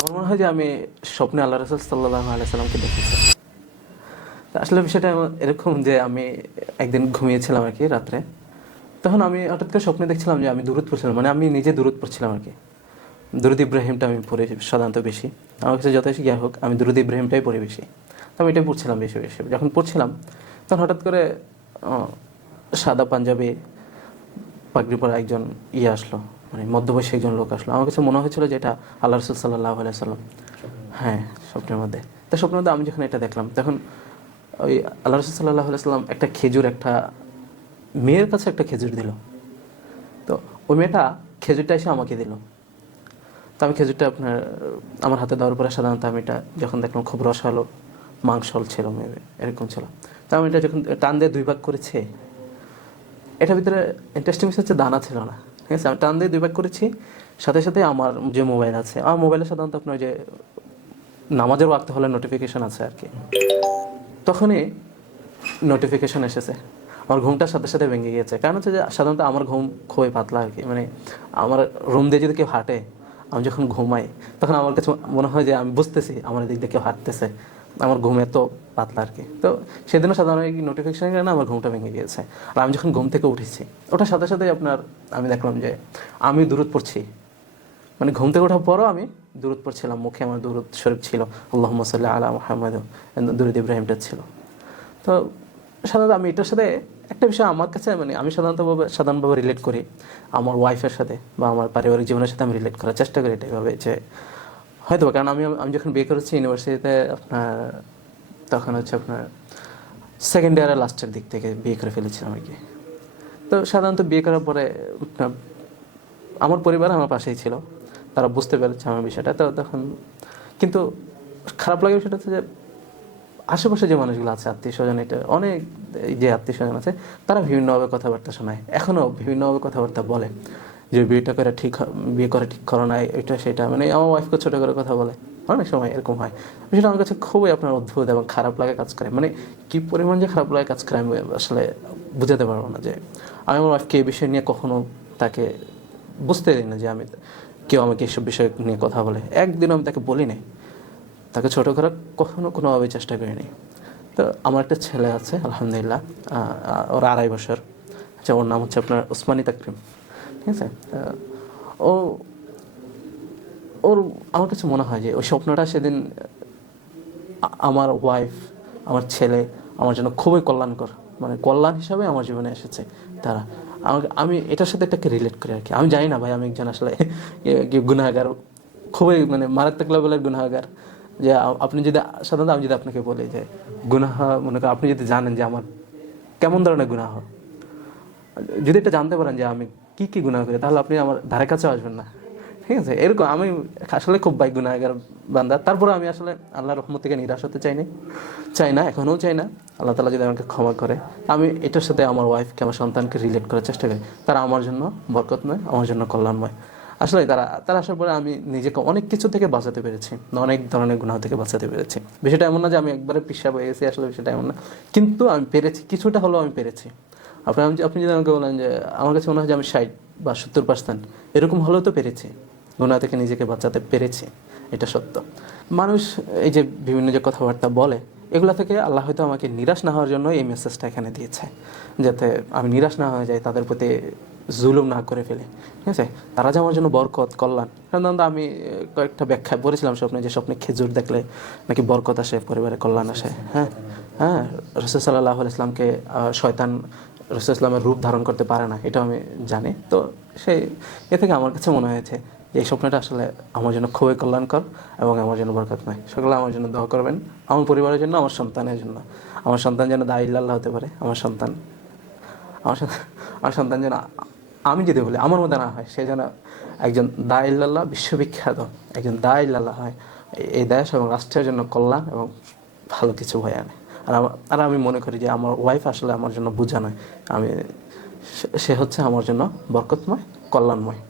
আমার মনে হয় যে আমি স্বপ্নে আল্লাহ রাসূল সাল্লাল্লাহু আলাইহি সাল্লামকে দেখেছি। তো আসলে বিষয়টা এরকম যে আমি একদিন ঘুমিয়েছিলাম আর কি রাত্রে। তখন আমি হঠাৎ করে স্বপ্নে দেখছিলাম যে আমি দুরূদ পড়ছিলাম, মানে আমি নিজে দুরূদ পড়ছিলাম আর কি। দুরূদ ইব্রাহিমটা আমি পড়ি সাধারণত বেশি। আমার কাছে যথেষ্ট জ্ঞান হোক, আমি দুরূদ ইব্রাহিমটাই পড়ি বেশি। তো আমি এটাই পড়ছিলাম বেশি বেশি। যখন পড়ছিলাম তখন হঠাৎ করে সাদা পাঞ্জাবি পাগড়ি পরা একজন আসলো, মানে মধ্যবয়সী একজন লোক আসলো। আমার কাছে মনে হয়েছিল যে এটা আল্লাহ রাসূল সাল্লাল্লাহু আলাইহি সাল্লাম। হ্যাঁ, স্বপ্নের মধ্যে। তো স্বপ্নের মধ্যে আমি যখন এটা দেখলাম তখন ওই আল্লাহ রাসূল সাল্লাল্লাহু আলাইহি সাল্লাম একটা খেজুর, একটা মেয়ের কাছে একটা খেজুর দিল। তো ওই মেয়েটা খেজুরটা এসে আমাকে দিল। তো আমি খেজুরটা আমার হাতে দেওয়ার পরে সাধারণত আমি এটা যখন দেখলাম খুব রসালো মাংসল ছিল, মেয়ে এরকম ছিল। তো আমি এটা যখন টান দিয়ে 2 ভাগ করেছি, এটার ভিতরে ইন্টারেস্টিং বিষয় হচ্ছে দানা ছিল না। ঠিক আছে, আমি টান দিয়ে 2 ভাগ করেছি, সাথে সাথে আমার যে মোবাইল আছে, আমার মোবাইলে সাধারণত আপনার যে নামাজের ওয়াক্ত হলে নোটিফিকেশন আছে আর কি, তখনই নোটিফিকেশন এসেছে। আমার ঘুমটার সাথে সাথে ভেঙে গিয়েছে। কারণ হচ্ছে যে সাধারণত আমার ঘুম খুবই পাতলা আর কি, মানে আমার রুম দিয়ে যদি কেউ হাঁটে, আমি যখন ঘুমাই তখন আমার কাছে মনে হয় যে আমি বুঝতেছি আমার দিক দিয়ে কেউ হাঁটতেছে, আমার ঘুম এত পাতলা আর কি। তো সেদিনও সাধারণত এই নোটিফিকেশনের কারণে আমার ঘুমটা ভেঙে গিয়েছে। আর আমি যখন ঘুম থেকে উঠেছি, ওটার সাথে সাথে আমি দেখলাম যে আমি দুরূদ পড়ছি, মানে ঘুম থেকে ওঠার পরও আমি দুরূদ পড়ছিলাম, মুখে আমার দুরূদ শরীফ ছিল, আল্লাহুম্মা সাল্লি আলা মুহাম্মাদ, দুরূদ ইব্রাহিমটা ছিল। তো সাধারণত আমি এটার সাথে একটা বিষয় আমার কাছে, মানে আমি সাধারণভাবে রিলেট করি আমার ওয়াইফের সাথে বা আমার পারিবারিক জীবনের সাথে আমি রিলেট করার চেষ্টা করি এটাইভাবে যে হয়তো, কারণ আমি আমি যখন বিয়ে করেছি ইউনিভার্সিটিতে তখন হচ্ছে সেকেন্ড ইয়ারের লাস্টের দিক থেকে বিয়ে করে ফেলেছিলাম আর কি। তো সাধারণত বিয়ে করার পরে আমার পরিবার আমার পাশেই ছিল, তারা বুঝতে পেরেছে আমার বিষয়টা। তো তখন কিন্তু খারাপ লাগে বিষয়টা হচ্ছে যে আশেপাশে যে মানুষগুলো আছে, আত্মীয় স্বজন, এটা অনেক যে আত্মীয় স্বজন আছে তারা বিভিন্নভাবে কথাবার্তা শোনায়, এখনও বিভিন্নভাবে কথাবার্তা বলে যে বিয়ে করে ঠিক করো না, এটা সেটা, মানে আমার ওয়াইফকে ছোটো করে কথা বলে, অনেক সময় এরকম হয়। বিষয়টা আমার কাছে খুবই অদ্ভুত এবং খারাপ লাগে কাজ করে, মানে কি পরিমাণ যে খারাপ লাগে কাজ করে আমি আসলে বুঝাতে পারবো না। যে আমি আমার ওয়াইফকে এই বিষয় নিয়ে কখনো তাকে বুঝতে দিই না যে কেউ আমাকে এইসব বিষয় নিয়ে কথা বলে, একদিনও আমি তাকে বলি নাই, তাকে ছোটো করার কখনো কোনোভাবেই চেষ্টা করিনি। তো আমার একটা ছেলে আছে আলহামদুলিল্লাহ, ওর 2.5 বছর। আচ্ছা, ওর নাম হচ্ছে ওসমানী তাকরিম। ঠিক আছে, ও ওর আমার কাছে মনে হয় যে ওই স্বপ্নটা সেদিন আমার ওয়াইফ, আমার ছেলে আমার জন্য খুবই কল্যাণকর, মানে কল্যাণ হিসাবে আমার জীবনে এসেছে তারা। আমি এটার সাথে এটাকে রিলেট করি আর কি। আমি জানি না ভাই, আমি একজন আসলে গুনাহগার, খুবই মানে মারাত্মক লেভেলের গুনাহগার। যে আপনি যদি সাধারণত আমি যদি আপনাকে বলি যে গুনাহ, মনে করেন আপনি যদি জানেন যে আমার কেমন ধরনের গুনাহ, যদি এটা জানতে পারেন যে আমি কি কি গুনাহ করি, তাহলে আপনি আমার ধারে কাছে আসবেন না। ঠিক আছে, এরকম আমি আসলে খুব গুনাহগার বান্দা। তারপরে আমি আসলে আল্লাহর রহমত থেকে নিরাশ হতে চাই না, এখনও চাই না। আল্লাহ তাআলা যদি আমাকে ক্ষমা করে, আমি এটার সাথে আমার ওয়াইফকে, আমার সন্তানকে রিলেট করার চেষ্টা করি। তারা আমার জন্য বরকতময়, আমার জন্য কল্যাণময়। আসলে তারা আসার পরে আমি নিজেকে অনেক কিছু থেকে বাঁচাতে পেরেছি, অনেক ধরনের গুনাহ থেকে বাঁচাতে পেরেছি। বিষয়টা এমন না যে আমি একবারে পিছাব হয়ে গেছি, আসলে বিষয়টা এমন না, কিন্তু আমি পেরেছি, কিছুটা হলেও আমি পেরেছি। আপনি যদি আমাকে বলেন যে আমার কাছে মনে হয় যে আমি 60 বা 70% এরকম হলেও তো পেরেছি, গুনাহ থেকে নিজেকে বাঁচাতে পেরেছি, এটা সত্য। মানুষ এই যে বিভিন্ন যে কথাবার্তা বলে, এগুলা থেকে আল্লাহ হয়তো আমাকে নিরাশ না হওয়ার জন্য এই মেসেজটা এখানে দিয়েছে, যাতে আমি নিরাশ না হয়ে যাই, তাদের প্রতি জুলুম না করে ফেলি। ঠিক আছে, তারা যে আমার জন্য বরকত কল্যাণ। সাধারণত আমি কয়েকটা ব্যাখ্যা পড়েছিলাম স্বপ্নে, যে স্বপ্নে খেজুর দেখলে নাকি বরকত আসে, পরিবারে কল্যাণ আসে। হ্যাঁ হ্যাঁ, রাসূল সাল্লাল্লাহু আলাইহি ওয়াসাল্লামকে শয়তান রাসূল ইসলামের রূপ ধারণ করতে পারে না, এটা আমি জানি। তো এ থেকে আমার কাছে মনে হয়েছে যে এই স্বপ্নটা আসলে আমার জন্য খুবই কল্যাণকর এবং আমার জন্য বরকতময়। সকলে আমার জন্য দোয়া করবেন, আমার পরিবারের জন্য, আমার সন্তানের জন্য। আমার সন্তান যেন দাঈ ইল্লাল্লাহ হতে পারে, আমার সন্তান যেন, আমি যদি বলি আমার মধ্যে না হয়, সে যেন একজন দাঈ ইল্লাল্লাহ, বিশ্ববিখ্যাত একজন দাঈ ইল্লাল্লাহ হয়, এই দেশ এবং রাষ্ট্রের জন্য কল্যাণ এবং ভালো কিছু হয়ে আনে। আর আমি মনে করি যে আমার ওয়াইফ আসলে আমার জন্য বোঝা নয়, সে হচ্ছে আমার জন্য বরকতময়, কল্যাণময়।